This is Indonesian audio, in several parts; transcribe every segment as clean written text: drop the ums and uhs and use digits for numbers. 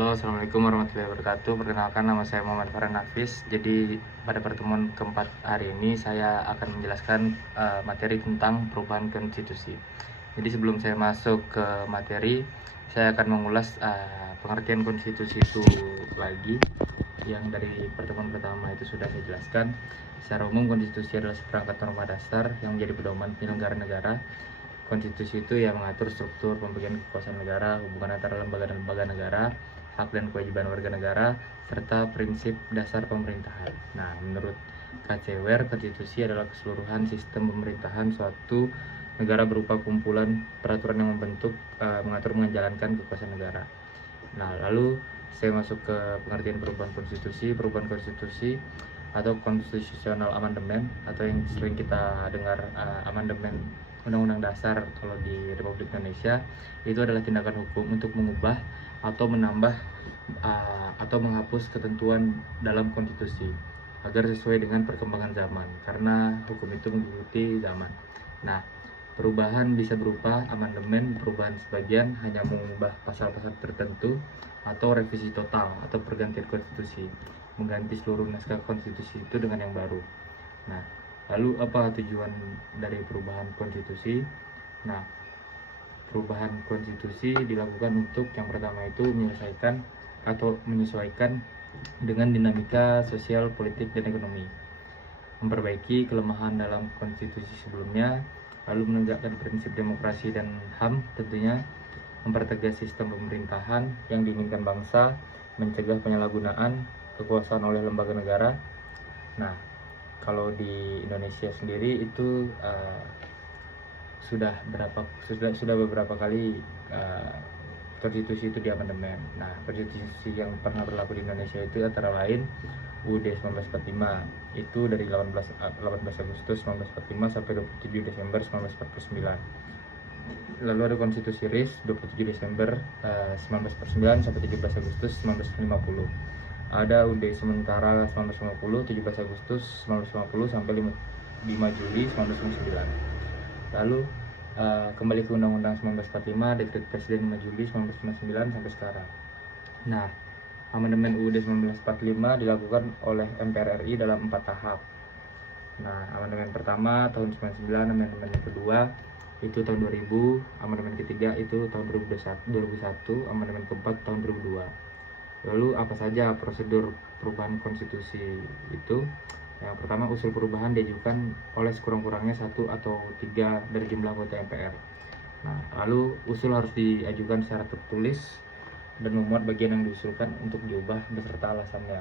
Halo, Assalamualaikum warahmatullahi wabarakatuh. Perkenalkan, nama saya Muhammad Farhan Nafis. Jadi pada pertemuan keempat hari ini saya akan menjelaskan materi tentang perubahan konstitusi. Jadi sebelum saya masuk ke materi, saya akan mengulas pengertian konstitusi itu lagi. Yang dari pertemuan pertama itu sudah saya jelaskan. Secara umum, konstitusi adalah seperangkat norma dasar yang menjadi pedoman penyelenggara negara. Konstitusi itu yang mengatur struktur pembagian kekuasaan negara, hubungan antara lembaga dan lembaga negara, hak dan kewajiban warga negara, serta prinsip dasar pemerintahan. Nah, menurut KCWR, konstitusi adalah keseluruhan sistem pemerintahan suatu negara berupa kumpulan peraturan yang membentuk, mengatur, menjalankan kekuasaan negara. Nah, lalu saya masuk ke pengertian perubahan konstitusi. Perubahan konstitusi atau constitutional amendment, atau yang sering kita dengar amandemen Undang-Undang Dasar kalau di Republik Indonesia, itu adalah tindakan hukum untuk mengubah atau menambah atau menghapus ketentuan dalam konstitusi agar sesuai dengan perkembangan zaman, karena hukum itu mengikuti zaman. Nah, perubahan bisa berupa amandemen, perubahan sebagian, hanya mengubah pasal-pasal tertentu, atau revisi total atau pergantian konstitusi, mengganti seluruh naskah konstitusi itu dengan yang baru. Nah, lalu apa tujuan dari perubahan konstitusi? Nah, perubahan konstitusi dilakukan untuk yang pertama itu menyelesaikan atau menyesuaikan dengan dinamika sosial, politik, dan ekonomi, memperbaiki kelemahan dalam konstitusi sebelumnya, lalu menegakkan prinsip demokrasi dan HAM tentunya, mempertegas sistem pemerintahan yang diinginkan bangsa, mencegah penyalahgunaan kekuasaan oleh lembaga negara. Nah, kalau di Indonesia sendiri itu sudah beberapa kali konstitusi itu diamandemen. Nah, konstitusi yang pernah berlaku di Indonesia itu antara lain UUD 1945, itu dari 18 Agustus 1945 sampai 27 Desember 1949. Lalu ada konstitusi RIS 27 Desember 1949 sampai 17 Agustus 1950. Ada UUD sementara 1950 17 Agustus 1950 sampai 5 Juli 1959. Lalu kembali ke Undang-Undang 1945, Dekret Presiden 5 Juli 1999 sampai sekarang. Nah, amandemen UUD 1945 dilakukan oleh MPR RI dalam 4 tahap. Nah, amandemen pertama tahun 99, amandemen yang kedua itu tahun 2000, amandemen ketiga itu tahun 2001, amandemen keempat tahun 2002. Lalu apa saja prosedur perubahan konstitusi itu? Yang pertama, usul perubahan diajukan oleh sekurang-kurangnya 1 atau 3 dari jumlah anggota MPR. Nah, lalu usul harus diajukan secara tertulis dan memuat bagian yang diusulkan untuk diubah beserta alasannya.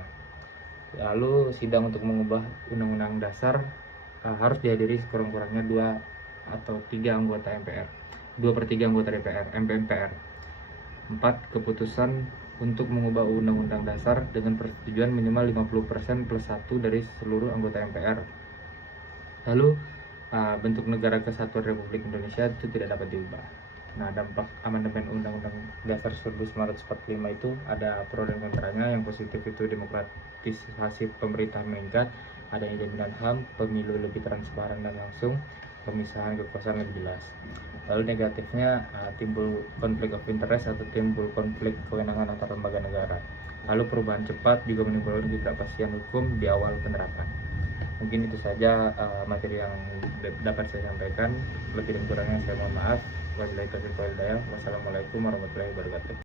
Lalu sidang untuk mengubah Undang-Undang Dasar harus dihadiri sekurang-kurangnya 2 atau 3 anggota MPR, 2/3 anggota DPR, MPR. 4, keputusan untuk mengubah Undang-Undang Dasar dengan persetujuan minimal 50% plus 1 dari seluruh anggota MPR. Lalu bentuk negara kesatuan Republik Indonesia itu tidak dapat diubah. Nah, dampak amandemen Undang-Undang Dasar 1945 itu ada pro dan kontranya. Yang positif itu demokratisasi pemerintahan meningkat, adanya jaminan HAM, pemilu lebih transparan dan langsung, pemisahan kekuasaan lebih jelas. Lalu negatifnya timbul konflik of interest atau timbul konflik kewenangan antar lembaga negara. Lalu perubahan cepat juga menimbulkan ketidakpastian hukum di awal penerapan. Mungkin itu saja materi yang dapat saya sampaikan. Lebih dan kurangnya saya mohon maaf. Wassalamualaikum warahmatullahi wabarakatuh.